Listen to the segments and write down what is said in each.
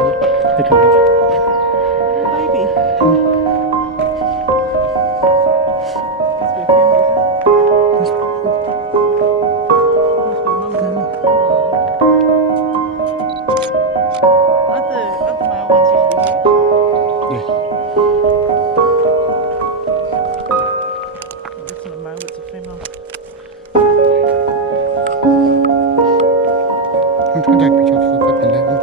They come up. Baby. I'm trying to take pictures of the fucking level.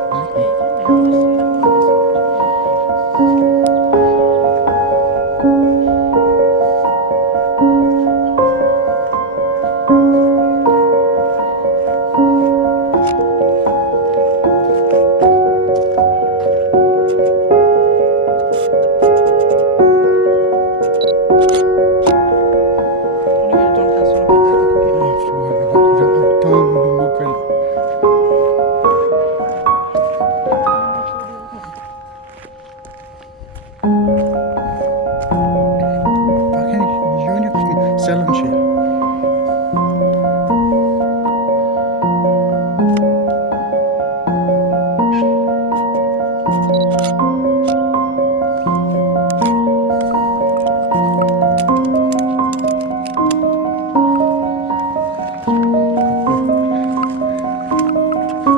Selling shit.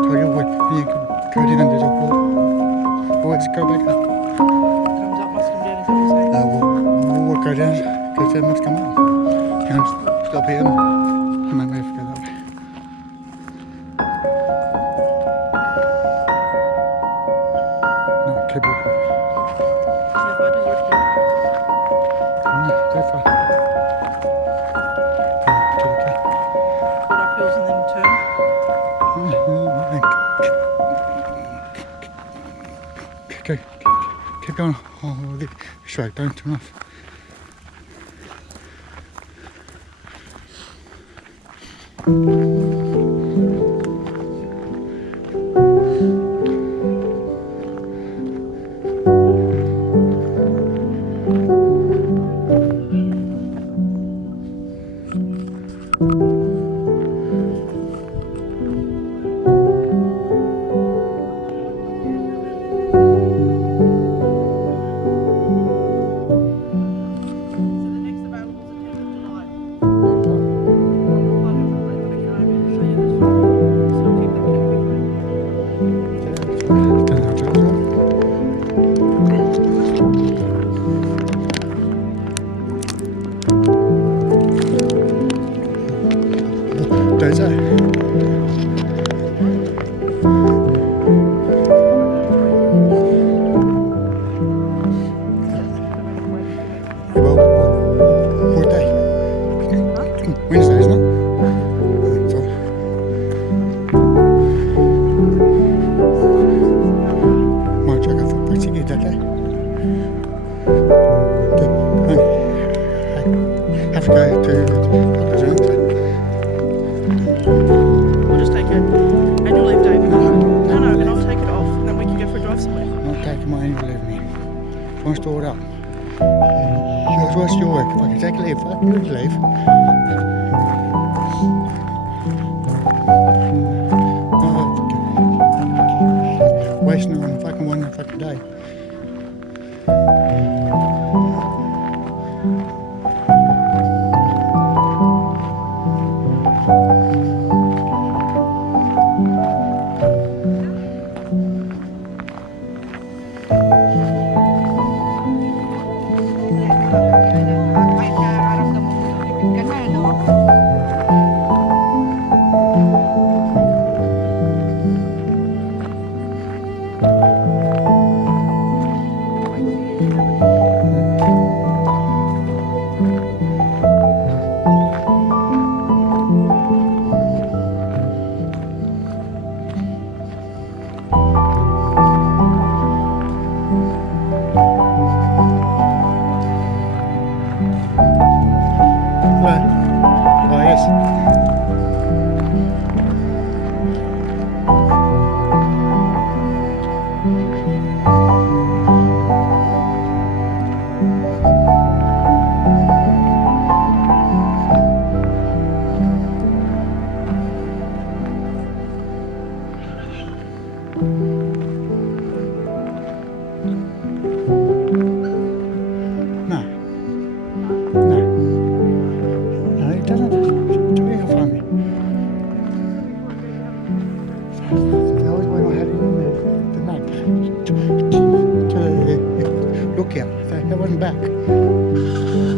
Tell you what, you could go down, there's a wall. Oh, let's go back up. Comes up, must come down, is that what you're saying? We'll go down, because they must come up. Can I stop here? I might have to go that way. No, keep walking. How far does it go? No, go far. To the car. Put up hills and then turn. Keep going. Oh, this way, don't turn off. There's a what day? Wednesday, isn't it? So, might check out for pretty good that day. Have to go to We'll just take it. Annual leave day. No, then I'll take it off and then we can go for a drive somewhere. I'm not taking my annual leave, mate. If I'm stored up. What's your work? If I can take a leave, I can leave. Wasting on fucking one fucking day. Yes. lookout. So that wasn't back.